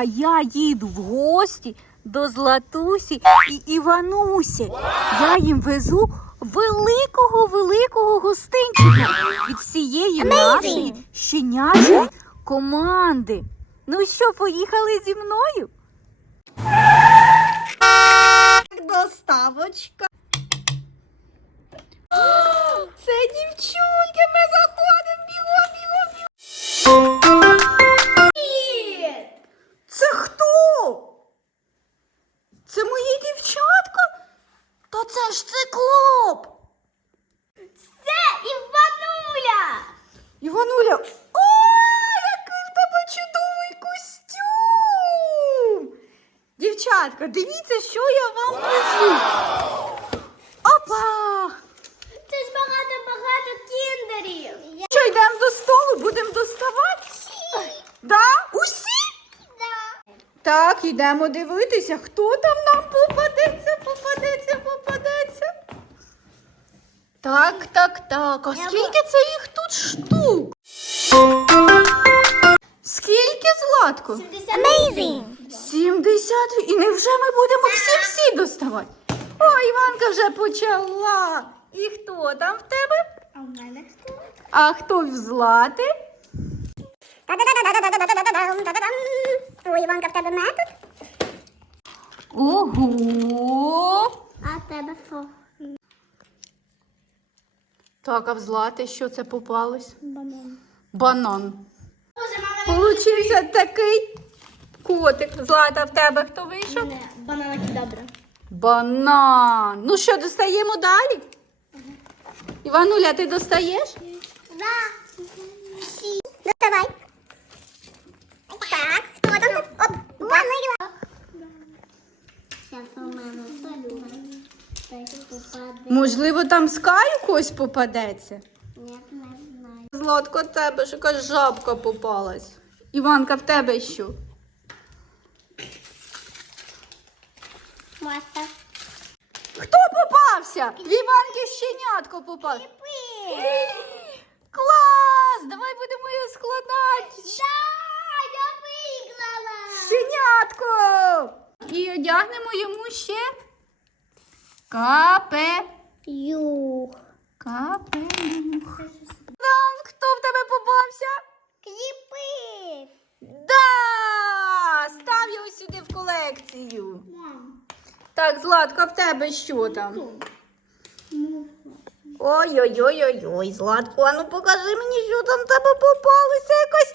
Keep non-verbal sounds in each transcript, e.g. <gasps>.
А я їду в гості до Златусі і Іванусі. Я їм везу великого великого гостинчика від всієї нашої щенячої команди. Ну що, поїхали зі мною? Доставочка. Це дівчульки, ми заходимо бігом, бігом, бігом. Це хто? Це мої дівчатка? Та це ж циклоп. Це Івануля. Івануля, о, який в тебе чудовий костюм! Дівчатка, дивіться, що я вам везу. Опа! Це ж багато-багато кіндерів. Що, йдемо до столу, будемо доставати? Да? Усі? Так, йдемо дивитися, хто там нам попадеться, попадеться, попадеться. Так, так, так. А скільки це їх тут штук? Скільки, Златко? Amazing. 70. І невже ми будемо всі-всі доставати? О, Іванка вже почала. І хто там в тебе? А в мене хто? А хто в Злати? О, Іванка, в тебе метод? Ого! А тебе що? Так, а в Злати що це попалось? Банан. Банан. Получився такий котик. Злата, в тебе хто вийшов? не банана добре. Банан. Ну що, достаємо далі? Івануля, ти достаєш? Да. Доставай. Так, хто там? Оп, Ванила. Зараз у мене подумай. Можливо, там скай когось попадеться? Ні, не знаю. Златко, тебе ж якась жабка попалась. Іванка, в тебе що? Маста. Хто попався? В Іванки щенятко попав. Клас! Давай будемо її складати. Да, я виграла. Щенятко! І одягнемо йому ще капелюх. Капелюх. Там хто в тебе попався? Кліпи. Да! Став його сюди в колекцію. Так, Златка, в тебе що там? Ой-ой-ой-ой-ой, Златко, а ну покажи мені, що там в тебе попалося якось.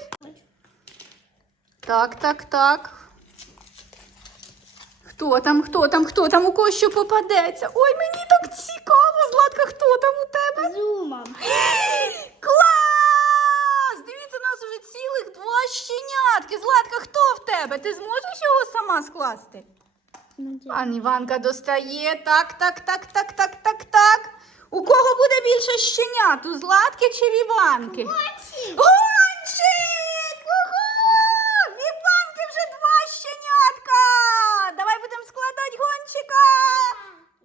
Так, так, так. Хто там, хто там, хто там, у кого що попадеться? Ой, мені так цікаво, Златка, хто там у тебе? Зумом. <gasps> Клас! Дивіться, у нас уже цілих два щенятки. Златка, хто в тебе? Ти зможеш його сама скласти? Пан Іванка достає. Так, так, так, так, так, так, так. У кого буде більше щенят? У Златки чи в Іванки? Гончик! Ого! В Іванки вже два щенятка! Давай будемо складати гончика!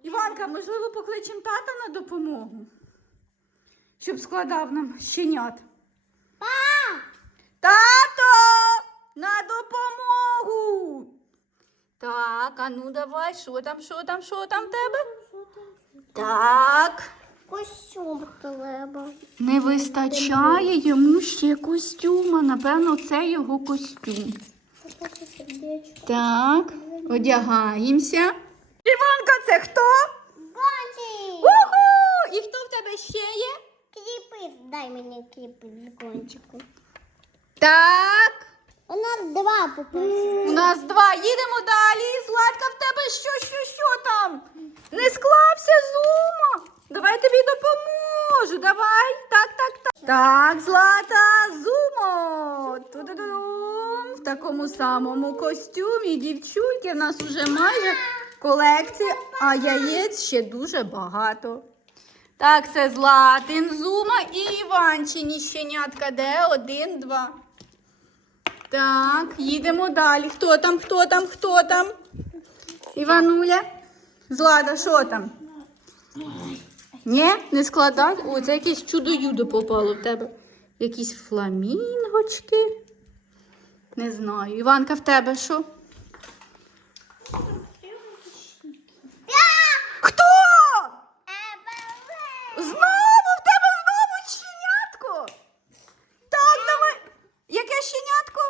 Іванка, можливо, покличемо тата на допомогу? Щоб складав нам щенят. Тато! На допомогу! Так, а ну давай, що там, що там, що там в тебе? Так. Костюм треба. Не вистачає йому ще костюма. Напевно, це його костюм. Так, одягаємося. Іванка, це хто? Гончик. Уху! І хто в тебе ще є? Кліпи. Дай мені кліпи з. Так. У нас два попалися. У нас два. Їдемо далі. Златка, в тебе що, що, що там? Не склався зума. Давай тобі допоможу. Давай. Так, так, так. Так, Злата, зумо. В такому самому костюмі. Дівчульки, в нас вже майже колекція, а яєць ще дуже багато. Так, це Златин зума і Іванчині щенятка. Де? Один, два. Так, їдемо далі. Хто там, хто там, хто там? Івануля? Злата, що там? Ні, не складай. О, це якесь чудо-юдо попало в тебе. Якісь фламінгочки. Не знаю. Іванка, в тебе що? Хто? Знову в тебе знову щенятко? Так, давай. Яке щенятко?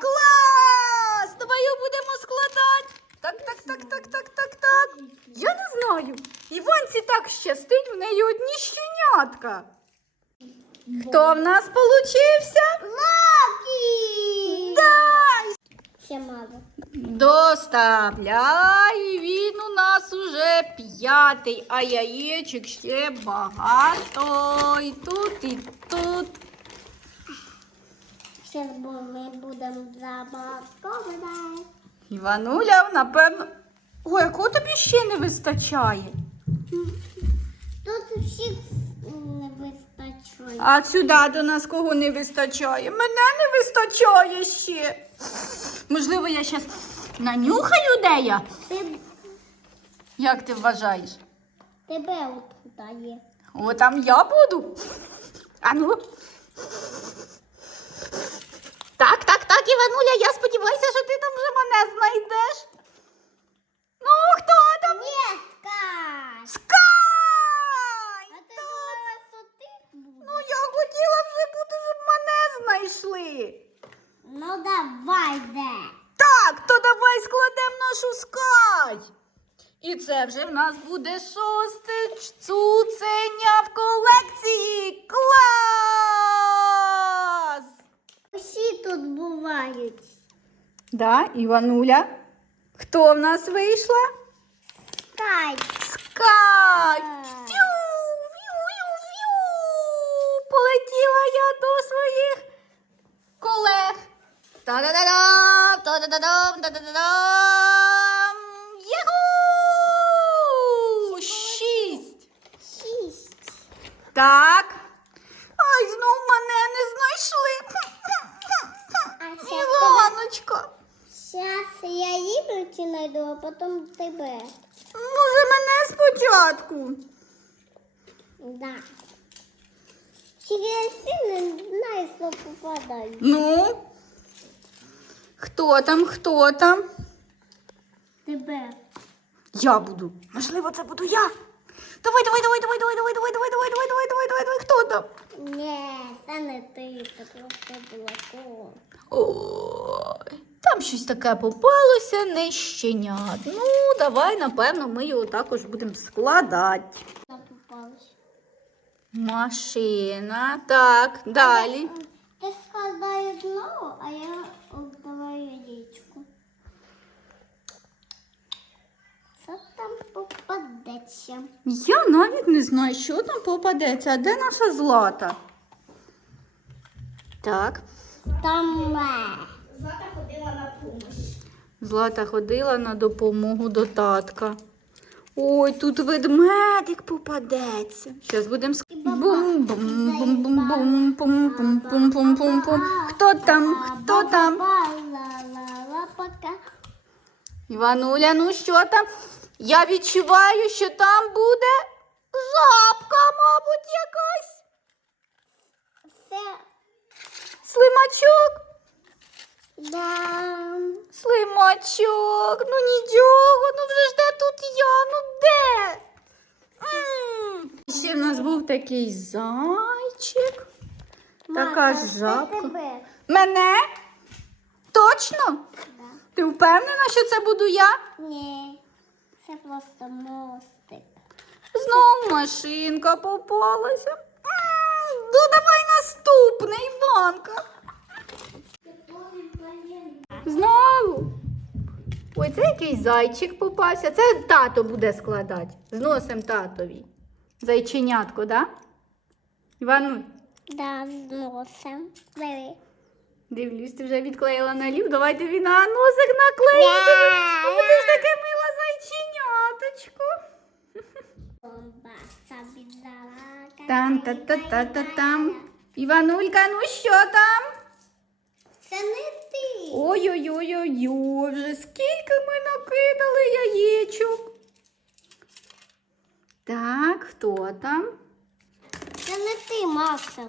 Клас! Давай його будемо складати. Так, так, так, так, так. Я не знаю. Іванці так щастить, в неї одні щенятка. Хто в нас получився? Дай! Ще мало. Доставляй, він у нас уже п'ятий, а яєчок ще багато. І тут, і тут. Зараз ми будемо забавковувати. Івануля, напевно. Ой, якого тобі ще не вистачає? Тут всіх не вистачає. А сюди до нас кого не вистачає? Мене не вистачає ще. Можливо, я зараз нанюхаю де я? Ти, Як ти вважаєш? тебе от тут є. О, там я буду. А ну. Так, так, так, Івануля, я сподіваюся, що ти там вже мене знайдеш. Ну, хто там? Є, скай! Скай! А ти думала, що ти будеш? Ну, я хотіла вже бути, щоб мене знайшли. Ну давай, де. Так, то давай складемо нашу скай. І це вже в нас буде шосте цуценя в колекції. Клас! Усі тут бувають. Да, Івануля. Хто в нас вийшла? Скай. Скай! Полетіла я до своїх колег. Та-да-да-дам, та-да-да-дам, та-да-да-дам. Єгу! Шість. Шість. Так. Ай, знов мене не знайшли. А щас тебе. Іваночка. Щас я їду чи найду, а потім тебе. Може, мене спочатку. Да. Через не знаю, що попадаю. Ну. Хто там, хто там? Тебе. Я буду. Можливо, це буду я. Давай, давай, давай, давай, давай, давай, давай, давай, давай, давай, давай, давай, давай, давай. Хто там? Ні, це не ти, це просто було. Ой, там щось таке попалося, не щенят. Ну, давай, напевно, ми його також будемо складати. Я. Машина. Так, далі. Ти складаєш знову, а я віддаваю яєчко. Що там попадеться? Я навіть не знаю, що там попадеться. А де наша злата? Так. Там е, Злата ходила на допомогу до татка. Ой, тут ведмедик попадеться. Зараз будемо ск... бум бум бум бум бум бум бум бум бум бум бум Хто там? Хто там? Івануля, ну що там? Я відчуваю, що там буде жабка, мабуть, якась. Слимачок. Да. Слимачок, ну нічого, ну вже ж де тут я, ну де? М. Ще в нас був такий зайчик. Така ж жабка. тебе. Мене? Точно? Да. Ти впевнена, що це буду я? Ні, це просто мостик. Знов машинка попалася. М, Ну давай наступний, Іванка. Знову. Ой, це якийсь зайчик попався. Це тато буде складати. Зносим татові. Зайченятко, да? Івану, Да, з носом. Диви. дивлюсь, ти вже відклеїла налів. Давай тобі на носик наклеїмо. Да. Будеш таке миле зайченяточко. Бомба собі дала. Там та та та та там. Іванулька, ну що там? Це не ти. Ой-ой-ой-ой, вже скільки ми накидали яєчок. Так, хто там? Це не ти, Макса.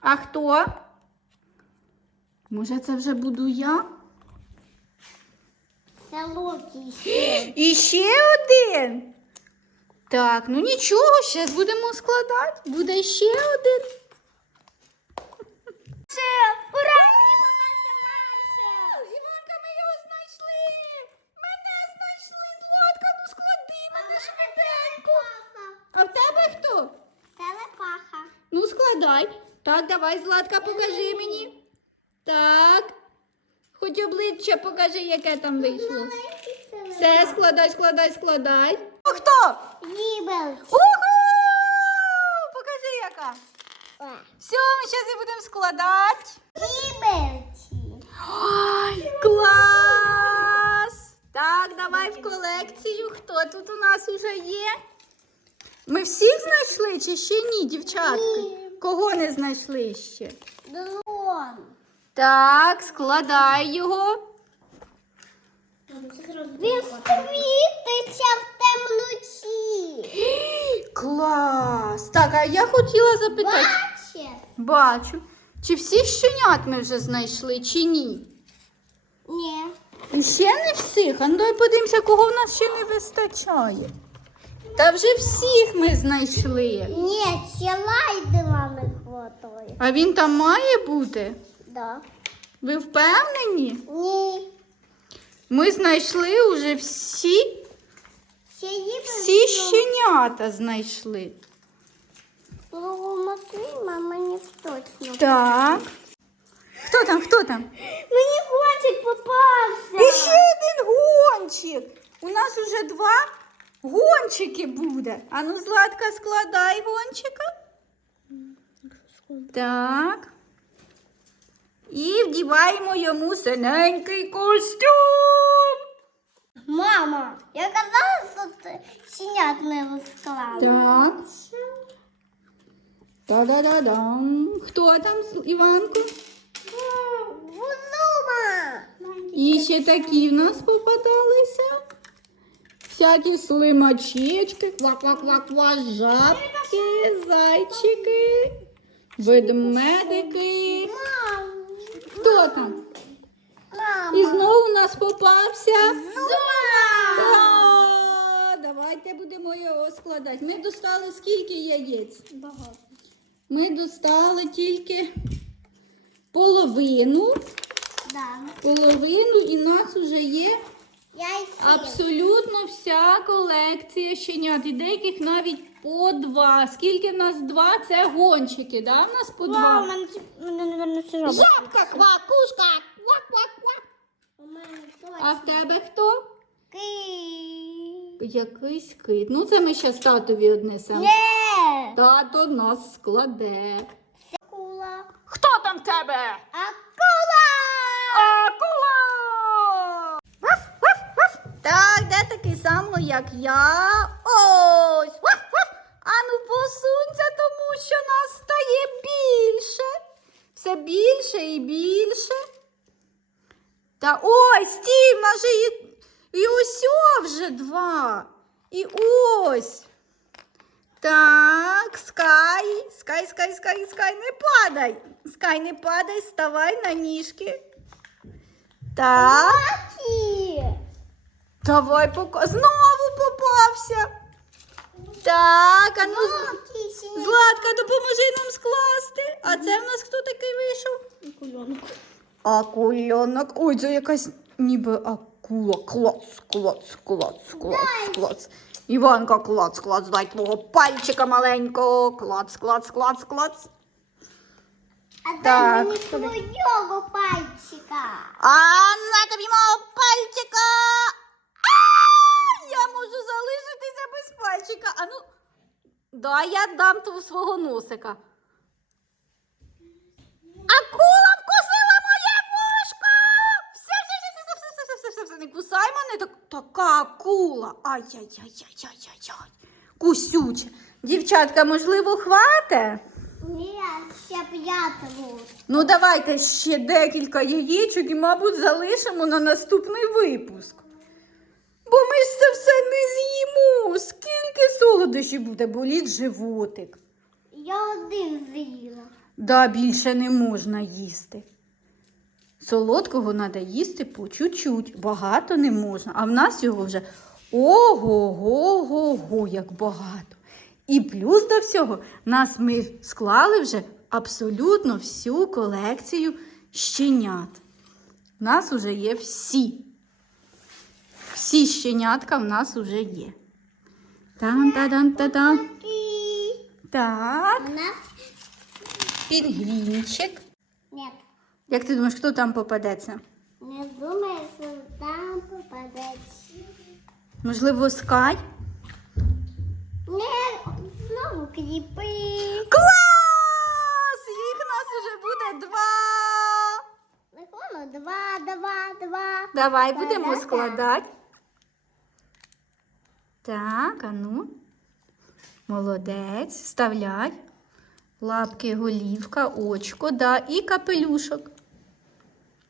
А хто? Може, це вже буду я? Це Локі ще. <gasps> І ще один. Так, ну нічого, зараз будемо складати. Буде ще один. Це, ура, мені попався Маршал. Іванка, ми його знайшли. Мене знайшли, Златка, ну склади мене швиденько. А в тебе хто? Телепаха. Ну. Так, давай, Златка, покажи мені. Так. Хоч обличчя покажи, яке там вийшло. Все, складай, складай, складай. О, хто? Ого! Покажи, яка. Все, ми зараз її будемо складати. Ой, клас! Так, давай в колекцію. Хто тут у нас уже є? Ми всіх знайшли чи ще ні, дівчатки? Кого не знайшли ще? Дрон. Так, складай його. Він світиться в темноті. Клас! Так, а я хотіла запитати. Бачиш? Бачу. Чи всі щенят ми вже знайшли, чи ні? Ні. І ще не всіх. А ну давай подивимося, кого в нас ще не вистачає. Та вже всіх ми знайшли. Ні, ще лайдера не хватає. А він там має бути? Да. Ви впевнені? Ні. Ми знайшли вже всі, всі щенята знайшли. Ломаки, мама не точно. Так. Хто там? Хто там? Мені котик попався. І ще один гончик. У нас уже два гончики буде. А ну, Златка, складай гончика. Так. І вдіваємо йому синенький костюм. Мама, я казала, що щенят не розклала. Так. Та-да-да-дам. Хто там, Іванко? Бузума. І ще такі в нас попадалися. Всякі слимачечки, ква-ква-ква-ква, жабки, зайчики, ведмедики. Хто там? І знову у нас попався. Зума. Давайте будемо його складати. Ми достали скільки яєць? Багато. Ми достали тільки половину. Да. Половину і нас вже є. Абсолютно вся колекція щенят. І деяких навіть по два. Скільки в нас два? Це гончики, да? В нас по два. Жабка, квакушка, квак-квак-квак. У мене А в тебе хто? Ки. Якийсь кит. Ну, це ми ще татові однесемо. Не. Тато нас складе. Акула. Хто там в тебе? Акула. Такий самий, як я? Ось! Ану, посунься, тому що нас стає більше. Все більше і більше. Та ой, стій, в і, і ось вже два. І ось. Так, скай, скай, скай, скай, скай, не падай. Скай, не падай, ставай на ніжки. Так. Давай пока. Знову попався. Так, а ну. Златка, допоможи нам скласти. А це в нас хто такий вийшов? Акульонок. Ой, це якась ніби акула. Клац, клац, клац, клац, клац. Іванка, клац, клац, дай твого пальчика маленького. Клац, клац, клац, клац. А Так. дай мені твого пальчика. А на тобі мого пальчика. Я можу залишитися без пальчика. А ну, да, я дам ту свого носика. Акула вкусила моє вушко! Все, все, все, все, все, все, все, все, все, не кусай мене, так, така акула. Ай-яй-яй-яй-яй-яй. Кусюча. Дівчатка, можливо, хвате? Ні, ще п'ятого. Ну, давайте ще декілька яєчок і, мабуть, залишимо на наступний випуск. Бо ми ж це все не з'їмо. Скільки солодощів буде, боліть животик. Я один з'їла. Да, більше не можна їсти. Солодкого треба їсти по чуть-чуть. Багато не можна. А в нас його вже ого-го-го-го, як багато. І плюс до всього, нас ми склали вже абсолютно всю колекцію щенят. У нас вже є всі. Всі щенятка в нас вже є. Там-та-дам-та-дам. Так, У нас пінгвінчик. нет. Як ти думаєш, хто там попадеться? Не думаю, що там попадеться. Можливо, Скай? Не, знову кріпи. Клас! Їх у нас вже буде два. Два, два, два. Давай Да, будемо да, да. складати. Так, а ну. Молодець. Вставляй. Лапки, голівка, очко, да, і капелюшок.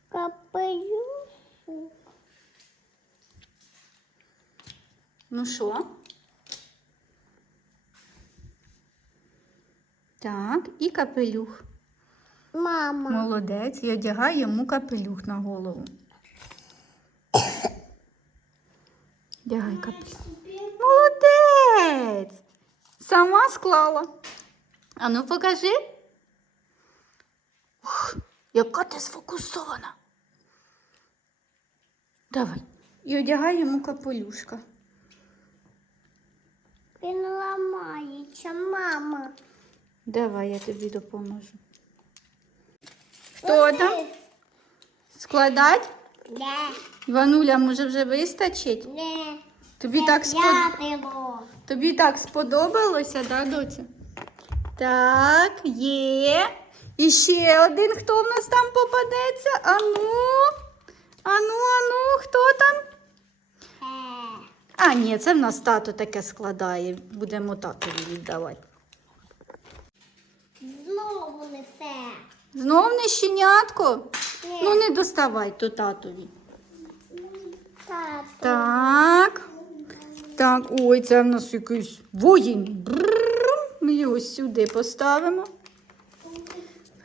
Капелюшок. Ну що? Так, і капелюх. Мама. Молодець, і одягай йому капелюх на голову. <coughs> Одягай капелюх. Молодець! Сама склала. А ну покажи. Ух, яка ти сфокусована. Давай. І одягай йому капелюшка. Він ламається, мама. Давай, я тобі допоможу. Хто там? Складать? Не, Івануля, може вже вистачить? не. Тобі так, спод... П'ятило. Тобі так сподобалося, да, доця? Так, є. І ще один, хто в нас там попадеться? Ану. Ану, ану, хто там? Е. А, ні, це в нас тато таке складає. Будемо татові віддавати. Знову несе. Знов не щенятко? Ні. Ну, не доставай то татові. Тато. Так. Так, ой, це в нас якийсь воїн. Ми його сюди поставимо.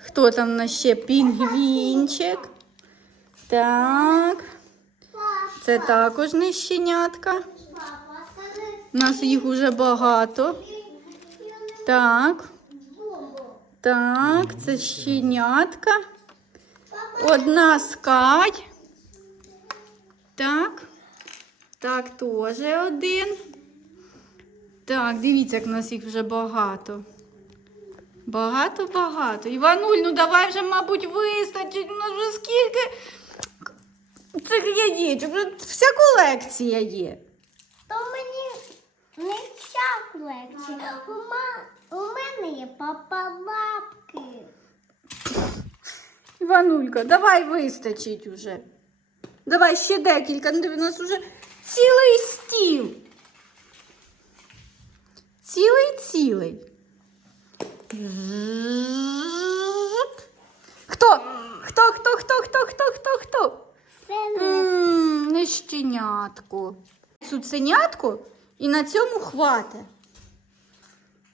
Хто там в нас ще? Пінгвінчик. Так. Це також не щенятка. У нас їх уже багато. Так. Так, це щенятка. Одна скай. Так. Так, теж один. Так, дивіться, як в нас їх вже багато. Багато-багато. Івануль, ну давай вже, мабуть, вистачить. У нас вже скільки цих яєчок. Вже вся колекція є. То мені не вся колекція. У, ма... у мене є папа лапки. Іванулька, давай вистачить уже. Давай ще декілька. Ну, у нас уже цілий стіл. Цілий цілий. Хто? Хто, хто, хто, хто, хто, хто, хто? М, Не. Цуценятко і на цьому хватить.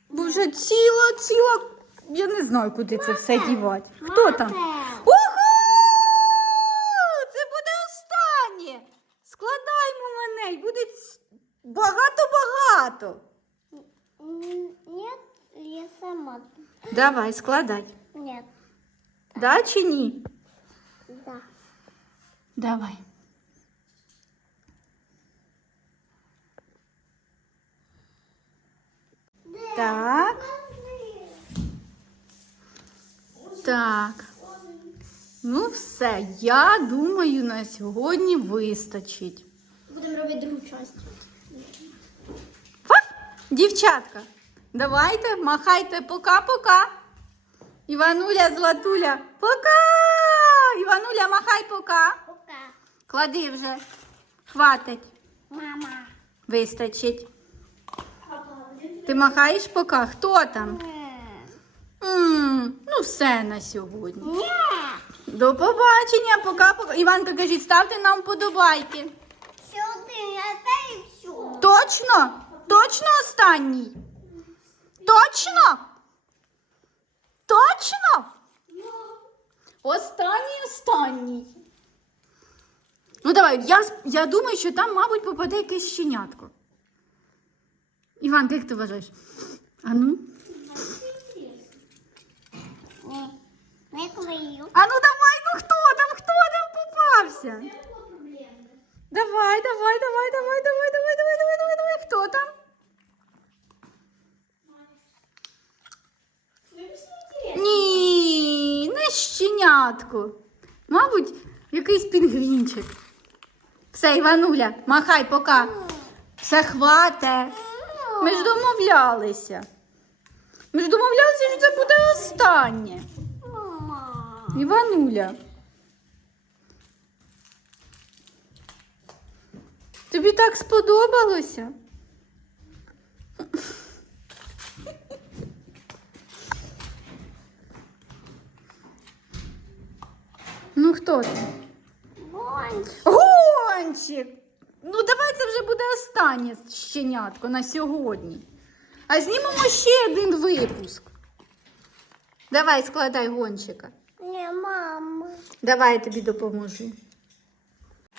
Бо вже ціла, ціла. Я не знаю, куди це все дівати. Хто там? Ого! Це буде останнє. Складаймо мене, і буде ц- багато-багато. Нет, я сама. Давай, складай. Нет, Да чи ні? да. Давай. Так. Так. Ну, все. Я думаю, на сьогодні вистачить. Будемо робити другу частину. Дівчатка, давайте, махайте пока-пока. Івануля, Златуля, пока! Івануля, махай пока. Пока. Клади вже. Хватить. Мама. Вистачить. Ти махаєш пока? Хто там? м ну, все на сьогодні. Ні. До побачення, пока-пока. Іванка, кажіть, ставте нам вподобайки. Сюди, я. Точно? Точно останній? Точно? Точно? Останній, останній. Ну давай, я, с- я думаю, що там, мабуть, попаде якесь щенятко. Іван, ти як ти вважаєш? А ну? Ні. Не клею. А ну давай, ну хто там? Хто там попався? Давай, давай, давай, давай, давай, давай, давай, давай, давай, давай. Хто там? Ні, не щенятко. Мабуть, якийсь пінгвінчик. Все, Івануля, махай, пока. Все хвате. Ми ж домовлялися. Ми ж домовлялися, що це буде останнє. Івануля. Тобі так сподобалося? Ну хто ти? Бонч. Гончик! Ну, давай це вже буде останнє щенятко на сьогодні. А знімемо ще один випуск. Давай, складай гончика. Ні, мама. Давай я тобі допоможу.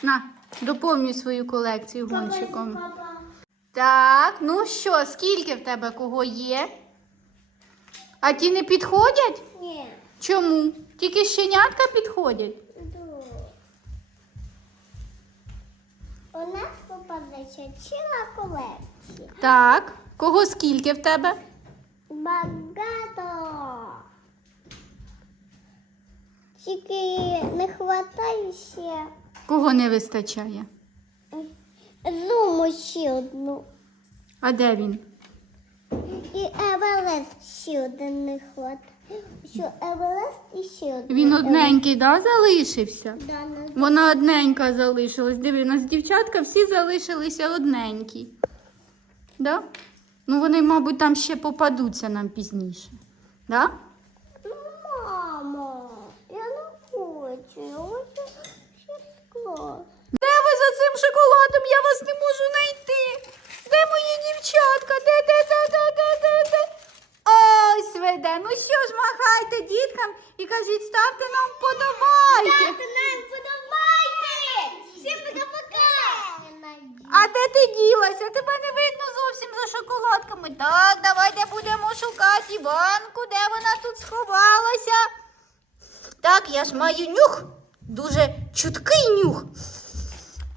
На, доповнюй свою колекцію гончиком. Папа. Так, ну що, скільки в тебе кого є? А ті не підходять? Ні. Чому? Тільки щенятка підходять. У нас попадеться ціла колекція. Так, кого скільки в тебе? Багато. Тільки не вистачає ще Кого не вистачає? зуму ще одну. А де він? І Евелест ще один не хватає. Що Евелест і ще один. Він одненький, да, залишився? Да, на- Вона одненька залишилась. Диви, у нас дівчатка всі залишилися одненькі. Да? Ну вони, мабуть, там ще попадуться нам пізніше. Да? Мамо, я не хочу. Я хочу ще скло. Де ви за цим шоколадом? Я вас не можу знайти. Де мої дівчатка? Де, де, де, де, де, де, де? Ось ви де. Ну що ж, махайте діткам і кажіть, ставте нам вподобайки. нам подобайте! Всім пока-пока! А де ти ділася? Тебе не видно зовсім за шоколадками. Так, давайте будемо шукати Іванку, де вона тут сховалася. Так, я ж маю нюх. Дуже чуткий нюх.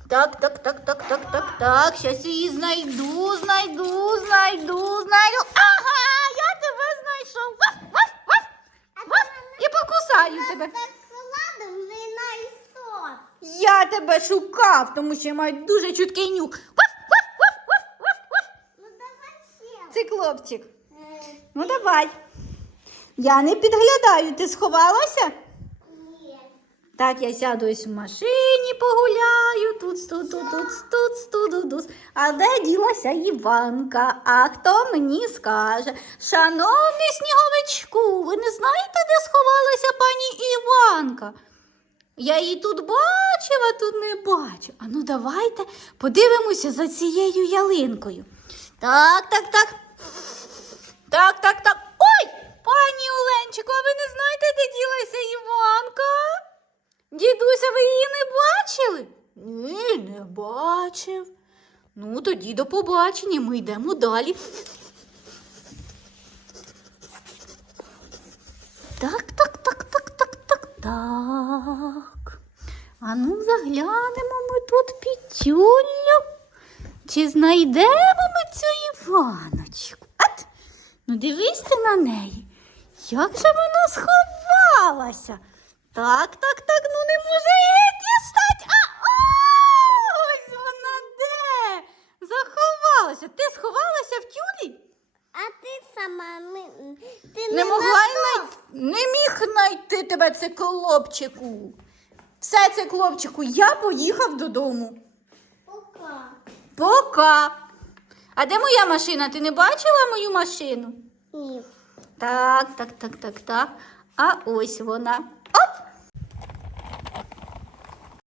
Так, так, так, так, так, так, так. Щас її знайду, знайду, знайду, знайду. Ага, я тебе знайшов. Ваф, ваф, ваф, ваф. І покусаю тебе. Я тебе шукав, тому що я маю дуже чуткий нюх. Ваф, ваф, ваф, ваф, ваф, ваф. Ну. Це хлопчик. Е, Ну давай. Я не підглядаю, ти сховалася? Так, я сяду ось в машині, погуляю. Тут, тут, тут, тут, тут, тут, тут. А де ділася Іванка? А хто мені скаже? Шановний сніговичку, ви не знаєте, де сховалася пані Іванка? Я її тут бачив, а тут не бачу. А ну давайте подивимося за цією ялинкою. Так, так, так. Так, так, так. Ой! Пані Оленчику, а ви не знаєте, де ділася Іванка? Дідуся, ви її не бачили? Ні, не бачив. Ну, тоді до побачення, ми йдемо далі. Так, так, так, так, так, так, так. А ну заглянемо ми тут пітюлю. Чи знайдемо ми цю Іваночку? От, ну дивись ти на неї. Як же вона сховалася? Так, так, так, ну не може її дістати. А ось вона де? Заховалася. Ти сховалася в тюлі? А ти сама не, ти Не не могла й най... не міг знайти тебе це клопчику. Все це клопчику, я поїхав додому. Пока. Пока. А де моя машина? Ти не бачила мою машину? Ні. Так, так, так, так, так. А ось вона. Оп!